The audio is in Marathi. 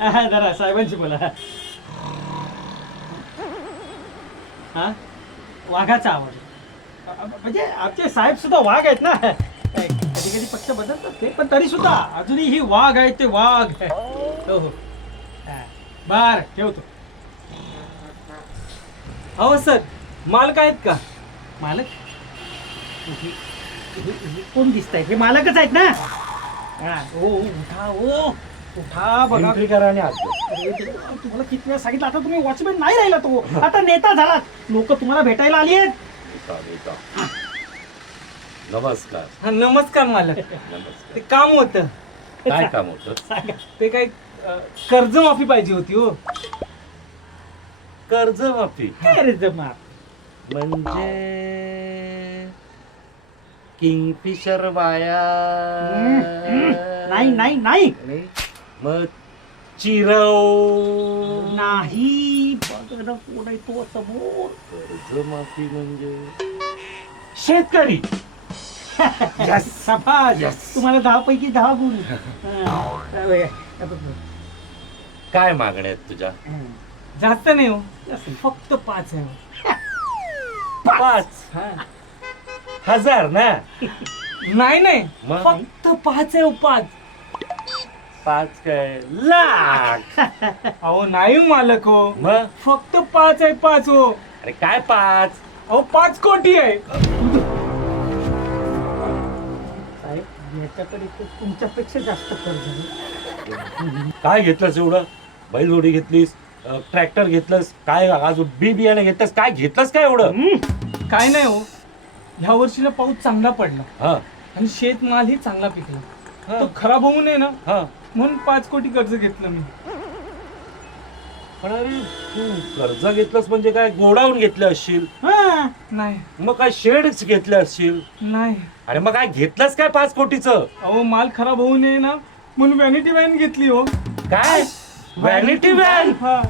जरा साहेबांशी बोला. हा? वाघाचा आवाज. म्हणजे आमचे साहेब सुद्धा वाघ आहेत ना? कधी कधी पक्ष बदलतात ते पण तरी सुद्धा अजूनही ही वाघ आहेत ते वाघ हो हो. बार ठेवतो. अहो सर मालक आहेत का? मालक? हे- हे- हे कोण दिसत आहेत हे मालकच आहेत ना? हा, ओ ओ, उठा ओ. उठा बघा. एंट्री करा आणि आत जा. अरे, ते- तुम्हाला किती वेळा सांगितलं? आता तुम्ही वॉचमॅन नाही राहिला तो. आता नेता झालात. लोक तुम्हाला भेटायला आली आहेत. नमस्कार. हा नमस्कार मालक. नमस्कार. ते काम होतं. काय काम होतं? सांगा. ते काय अ, कर्जमाफी पाहिजे होती हो. कर्ज माफी काय रे जमा म्हणजे किंगफिशर बाया नाही नाही नाही. आणि मग चिरव नाही बघ तो समोर कर्ज माफी म्हणजे? शेतकरी. सफाज. तुम्हाला दहा पैकी दहा गुण. काय मागण्या आहेत तुझ्या? जास्त नाही हो फक्त पाच आहे हो. पाच. हा. हजार ना? नाही नाही. मग? फक्त पाच आहे हो, पाच. पाच काय? लाख. अहो नाही हो, मालक हो. मग? फक्त पाच आहे पाच हो. अरे काय पाच? अहो पाच कोटी आहे. साहेब याच्याकडे तर तुमच्यापेक्षा जास्त कर्ज आहे. काय घेतलंस एवढं? बैलजोडी घेतलीस ट्रॅक्टर घेतलंस काय अजून बी बियाणे घेतलंस? काय घेतलंस काय एवढं? हम्म. काय नाही हो. ह्या वर्षीला पाऊस चांगला पडला. हा. आणि शेतमालही चांगला पिकला. तो खराब होऊ नये ना. हा. म्हणून पाच कोटी कर्ज घेतलं मी. पण अरे तू कर्ज घेतलंस म्हणजे काय गोडाऊन घेतलं असशील? हा. नाही. मग काय शेड्स घेतले असशील? नाही. अरे मग काय घेतलंस काय पाच कोटीचं? अहो माल खराब होऊ नये ना. म्हणून व्हॅनिटी व्हॅन घेतली हो. काय? व्हॅनिटी व्हॅन हा.